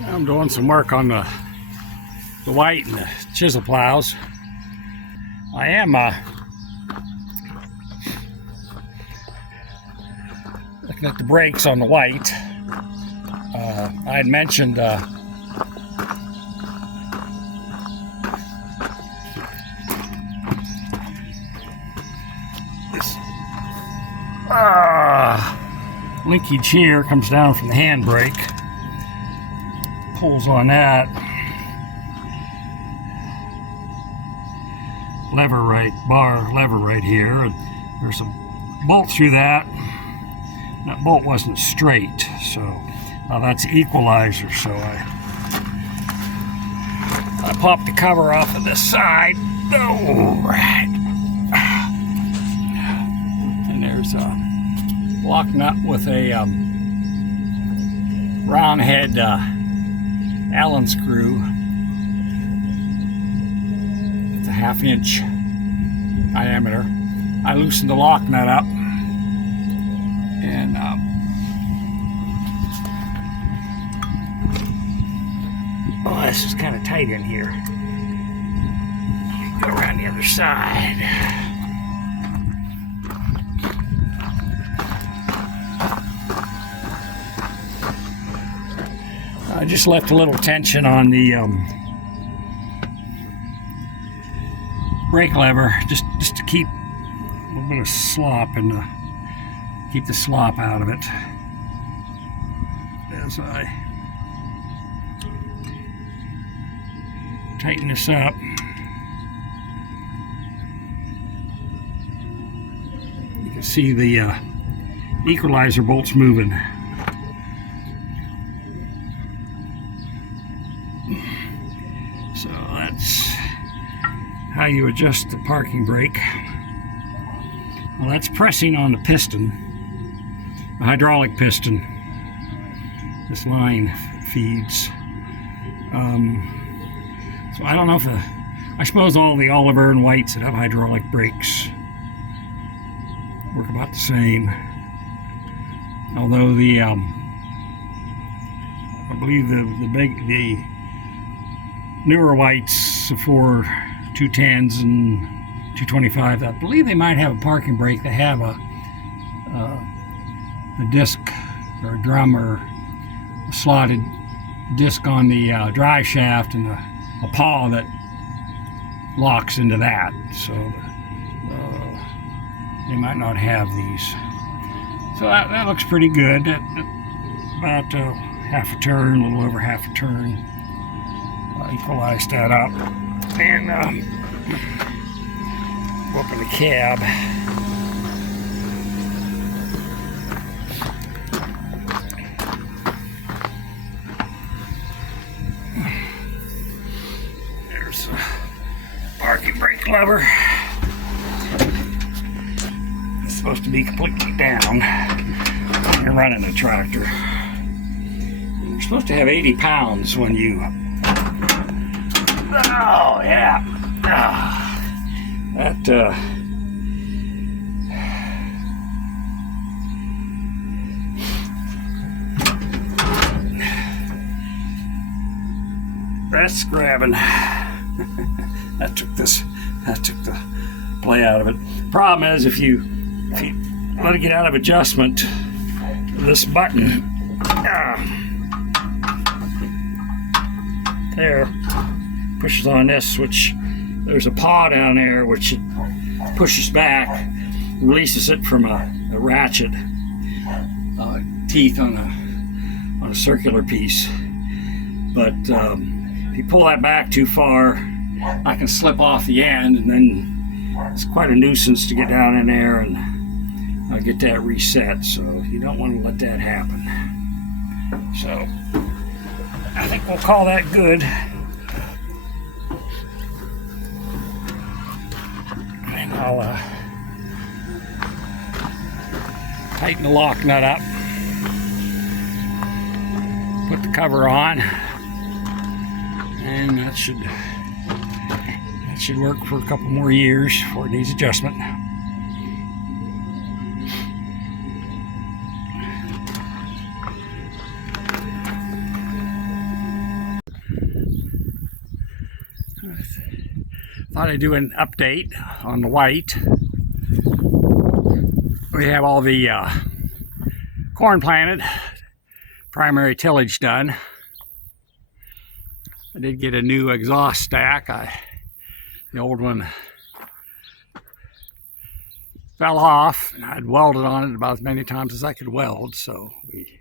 I'm doing some work on the white and the chisel plows. I am looking at the brakes on the white. I had mentioned this linkage here comes down from the handbrake, pulls on that lever right here, and there's a bolt through that. That bolt wasn't straight, so that's the equalizer. So I popped the cover off of this side. Oh, right. And there's a lock nut with a round head Allen screw. It's a 1/2 inch diameter. I loosened the lock nut up, and oh, this is kind of tight in here. Go around the other side. I just left a little tension on the brake lever, just to keep a little bit of slop and keep the slop out of it. As I tighten this up, you can see the equalizer bolts moving. So that's how you adjust the parking brake. Well, that's pressing on the piston, the hydraulic piston. This line feeds. So I don't know if I suppose all the Oliver and Whites that have hydraulic brakes work about the same. Although I believe the newer Whites, the 210s and 225s, I believe they might have a parking brake that have a disc or a drum or a slotted disc on the drive shaft and a paw that locks into that. So they might not have these. So that looks pretty good. About 1/2 turn, a little over 1/2 turn. Equalized that up, and go up in the cab. There's a parking brake lever. It's supposed to be completely down when you're running a tractor. You're supposed to have 80 pounds when you. Oh yeah, that's grabbing. that took the play out of it. Problem is, if you let it get out of adjustment, this button there pushes on this, which there's a paw down there which it pushes back, releases it from a ratchet teeth on a circular piece. But if you pull that back too far, I can slip off the end, and then it's quite a nuisance to get down in there and get that reset. So you don't want to let that happen. So I think we'll call that good. I'll tighten the lock nut up, put the cover on, and that should work for a couple more years before it needs adjustment. Thought I'd do an update on the white. We have all the corn planted, primary tillage done. I did get a new exhaust stack. The old one fell off, and I'd welded on it about as many times as I could weld, so we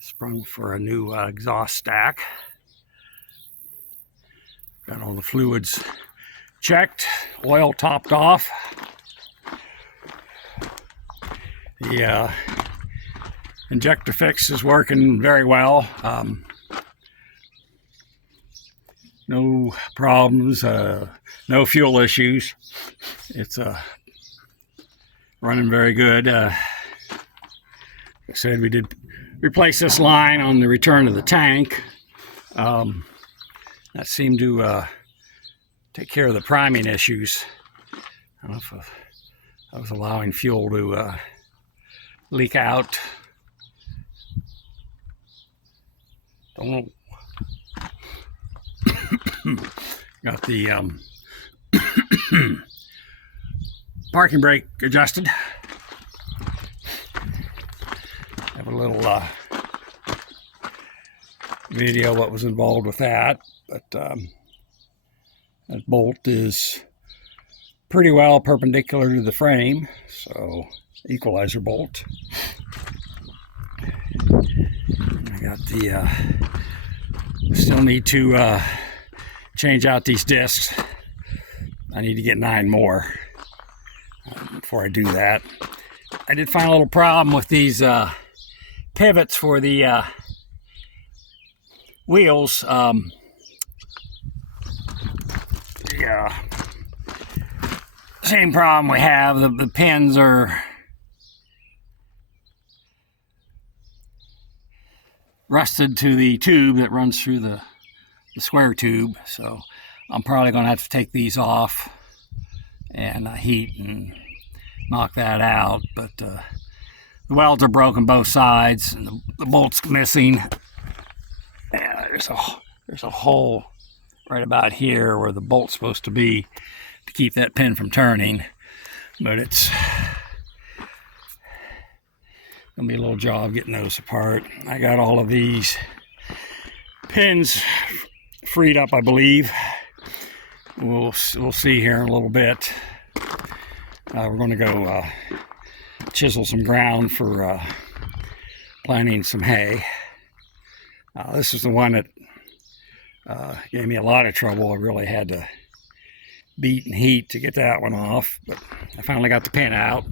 sprung for a new exhaust stack. Got all the fluids checked, oil topped off. The injector fix is working very well. No problems, no fuel issues. It's running very good. Like I said, we did replace this line on the return of the tank. That seemed to take care of the priming issues. I don't know if I was allowing fuel to leak out. Don't know. Got the parking brake adjusted. Have a little video what was involved with that, but that bolt is pretty well perpendicular to the frame, so equalizer bolt. I got the still need to change out these discs. I need to get 9 more before I do that. I did find a little problem with these pivots for the wheels. Yeah, same problem we have. The pins are rusted to the tube that runs through the square tube, so I'm probably going to have to take these off and heat and knock that out. But the welds are broken both sides, and the bolt's missing. Yeah, there's a hole right about here where the bolt's supposed to be to keep that pin from turning, but it's gonna be a little job getting those apart. I got all of these pins freed up, I believe. We'll see here in a little bit. We're going to go chisel some ground for planting some hay. This is the one that gave me a lot of trouble. I really had to beat and heat to get that one off, but I finally got the pin out.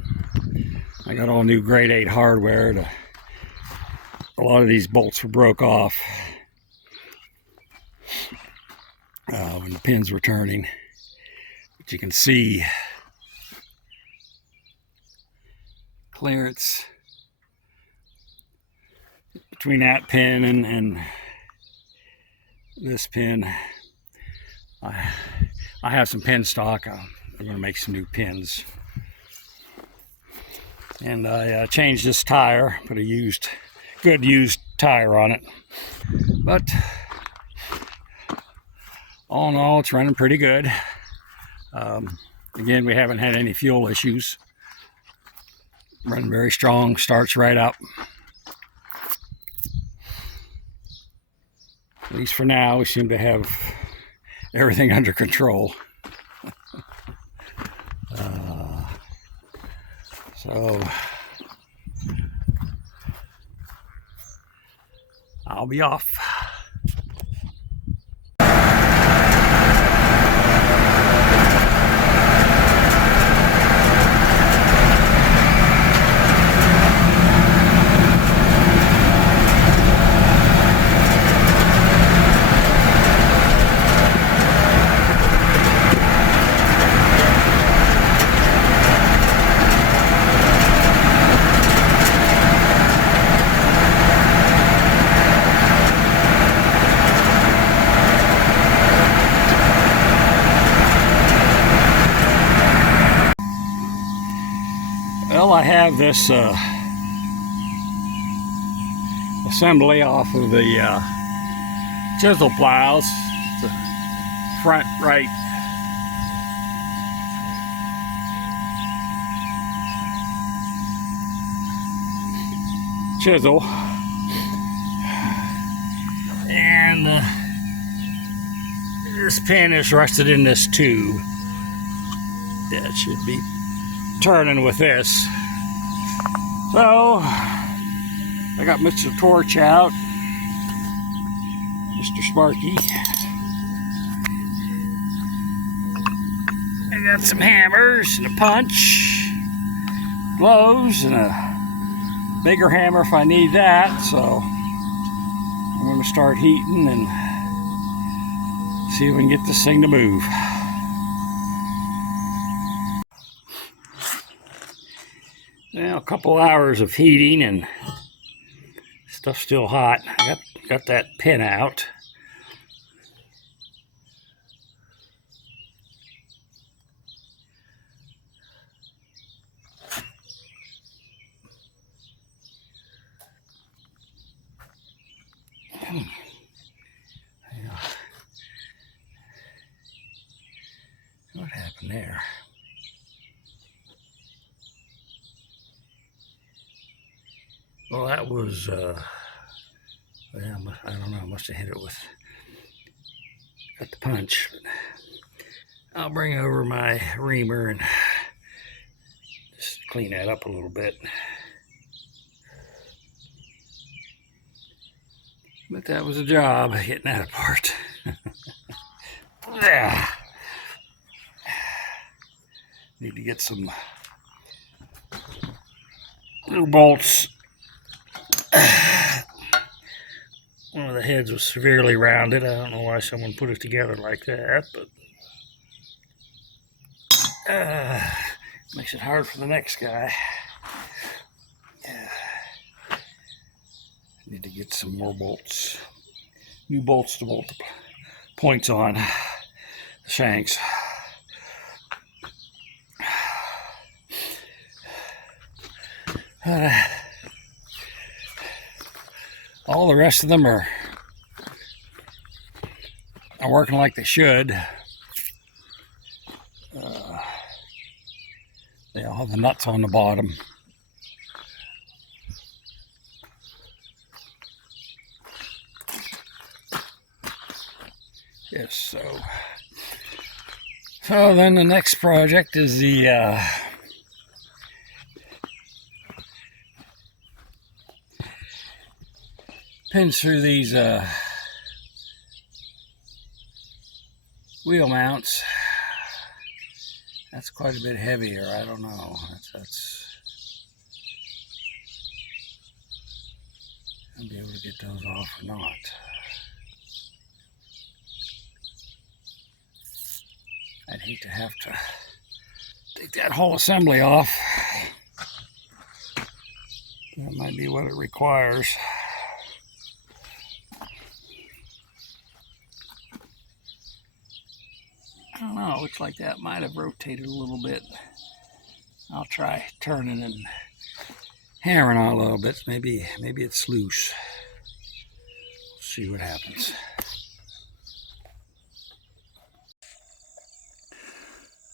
I got all new grade 8 hardware. A lot of these bolts were broke off when the pins were turning. But you can see clearance between that pin and this pin. I have some pin stock. I'm going to make some new pins. And I changed this tire, put a good used tire on it. But all in all, it's running pretty good. Again, we haven't had any fuel issues. Running very strong, starts right up. At least for now, we seem to have everything under control. So I'll be off. Well, I have this assembly off of the chisel plows. It's the front right chisel. And this pin is rusted in this tube. That should be turning with this. So I got Mr. Torch out, Mr. Sparky. I got some hammers and a punch, gloves, and a bigger hammer if I need that. So I'm going to start heating and see if we can get this thing to move. Now, a couple hours of heating and stuff's still hot. I got that pin out. What happened there? Well, that was, well, I don't know, I must have hit it with, got the punch. But I'll bring over my reamer and just clean that up a little bit. But that was a job, getting that apart. Need to get some new bolts. One of the heads was severely rounded. I don't know why someone put it together like that, but makes it hard for the next guy. Need to get some more bolts, new bolts to bolt the points on the shanks. All the rest of them are working like they should. They all have the nuts on the bottom. Yes, so then the next project is the pins through these wheel mounts. That's quite a bit heavier. I don't know. That's I'll be able to get those off or not. I'd hate to have to take that whole assembly off. That might be what it requires. I don't know, it looks like that might have rotated a little bit. I'll try turning and hammering on a little bit. Maybe it's loose. See what happens.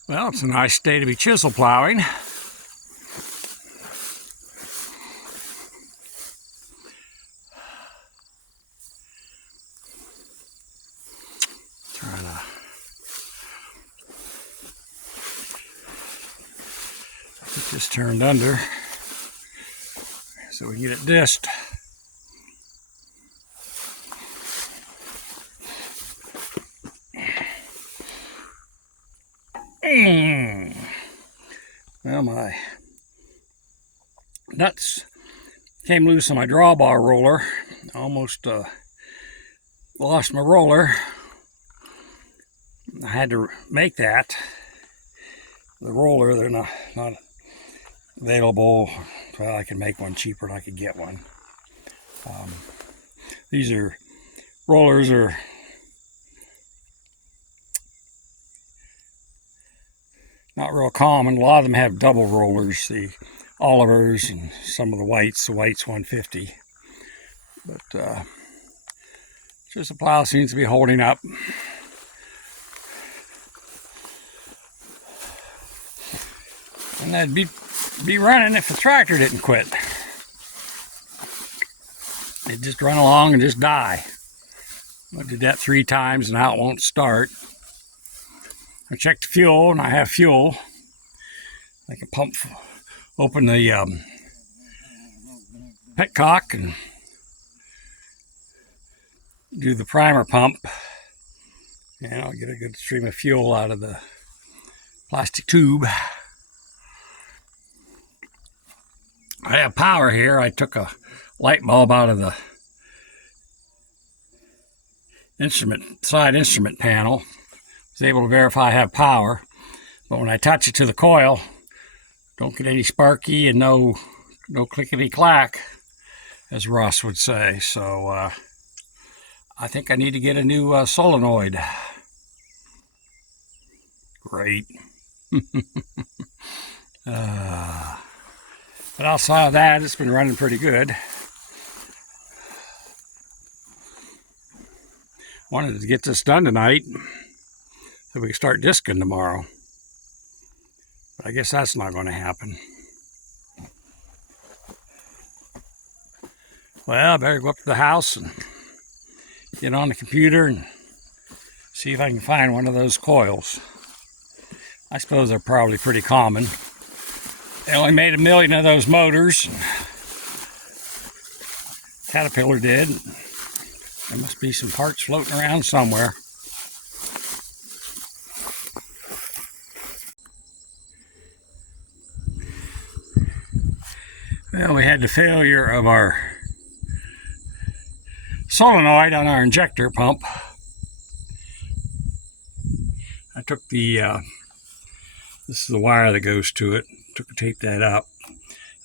Well, it's a nice day to be chisel plowing. Trying to get this turned under so we get it disced. Well, my nuts came loose on my drawbar roller. I almost lost my roller. I had to make that. The roller, they're not available. Well, I can make one cheaper than I could get one. These rollers are not real common. A lot of them have double rollers, the Olivers and some of the Whites. The White's 150. But just the plow seems to be holding up. And that'd be running if the tractor didn't quit. It just run along and just die. I did that 3 times and now it won't start. I checked the fuel and I have fuel. I can open the petcock and do the primer pump, and I'll get a good stream of fuel out of the plastic tube. I have power here. I took a light bulb out of the side instrument panel. Was able to verify I have power, but when I touch it to the coil, don't get any sparky and no clickety clack, as Ross would say. So I think I need to get a new solenoid. Great. But outside of that, it's been running pretty good. Wanted to get this done tonight so we can start discing tomorrow. But I guess that's not going to happen. Well, I better go up to the house and get on the computer and see if I can find one of those coils. I suppose they're probably pretty common. They only made 1 million of those motors. Caterpillar did. There must be some parts floating around somewhere. Well, we had the failure of our solenoid on our injector pump. I took the, this is the wire that goes to it, taped that up.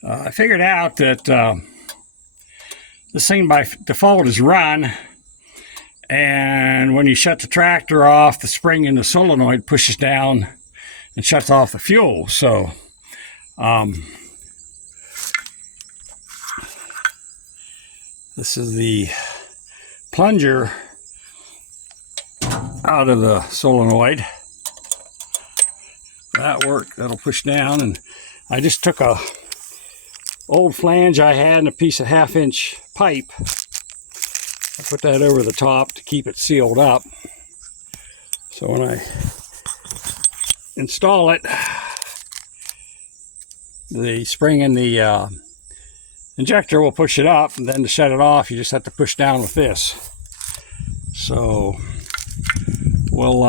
I figured out that this thing by default is run, and when you shut the tractor off, the spring in the solenoid pushes down and shuts off the fuel. So this is the plunger out of the solenoid. That worked. That'll push down, and I just took a old flange I had and a piece of 1/2-inch pipe. I put that over the top to keep it sealed up. So when I install it, the spring in the injector will push it up, and then to shut it off, you just have to push down with this. So we'll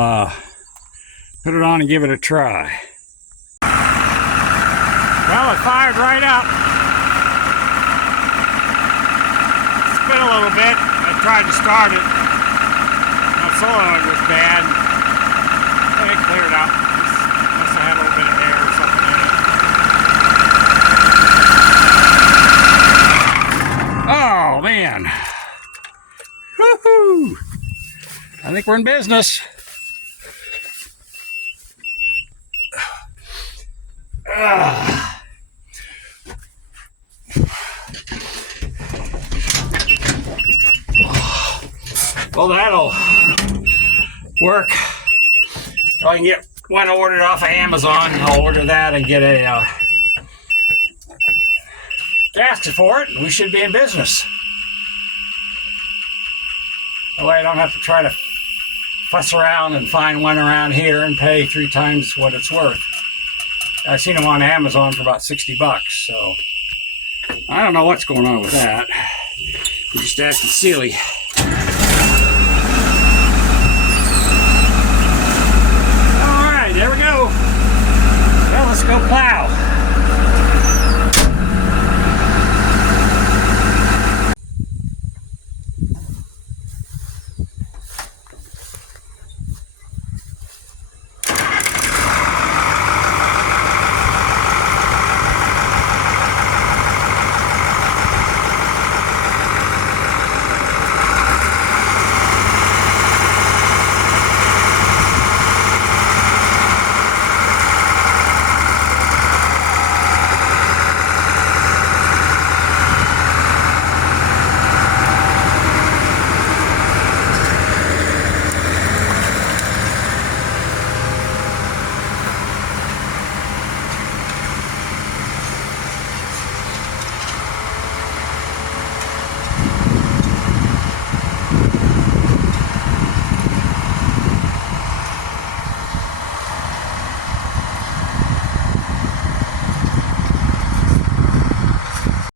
put it on and give it a try. Well, it fired right up. Spin a little bit. I tried to start it. My solenoid was bad. It cleared up. Must have had a little bit of air or something in it. Oh, man. Woohoo! I think we're in business. Well, that'll work. So I can get one ordered off of Amazon. I'll order that and get a gasket for it, and we should be in business. That way I don't have to try to fuss around and find one around here and pay 3 times what it's worth. I've seen them on Amazon for about 60 bucks, so I don't know what's going on with that. I'm just asking Sealy. All right, there we go. Well, let's go plow.